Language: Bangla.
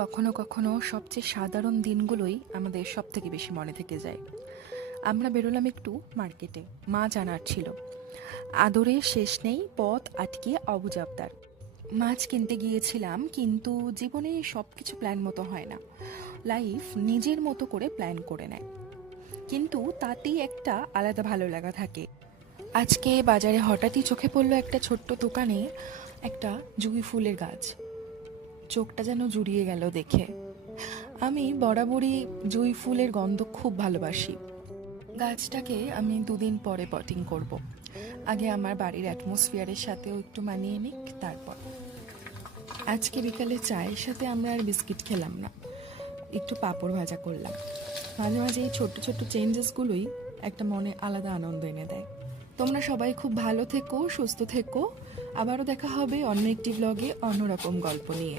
কখনো কখনো সবচেয়ে সাধারণ দিনগুলোই আমাদের সব থেকে বেশি মনে থেকে যায়। আমরা বেরোলাম একটু মার্কেটে, মাছ আনার ছিল। আদরের শেষ নেই, পথ আটকিয়ে অবুঝ আবদার। মাছ কিনতে গিয়েছিলাম, কিন্তু জীবনে সব কিছু প্ল্যান মতো হয় না। লাইফ নিজের মতো করে প্ল্যান করে নেয়, কিন্তু তাতেই একটা আলাদা ভালো লাগা থাকে। আজকে বাজারে হঠাৎই চোখে পড়লো একটা ছোট্ট দোকানে একটা জুঁই ফুলের গাছ। চোখটা যেন জুড়িয়ে গেল দেখে। আমি বরাবরই জুঁই ফুলের গন্ধ খুব ভালোবাসি। গাছটাকে আমি 2 দিন পরে পটিং করব। আগে আমার বাড়ির অ্যাটমসফিয়ারের সাথেও একটু মানিয়ে নিক, তারপর। আজকে বিকালে চায়ের সাথে আমরা আর বিস্কিট খেলাম না, একটু পাঁপড় ভাজা করলাম। মাঝে মাঝে এই ছোট্ট ছোট্ট চেঞ্জেসগুলোই একটা মনে আলাদা আনন্দ এনে দেয়। তোমরা সবাই খুব ভালো থেকো, সুস্থ থেকো। আবারও দেখা হবে অন্য একটি ব্লগে অন্যরকম গল্প নিয়ে।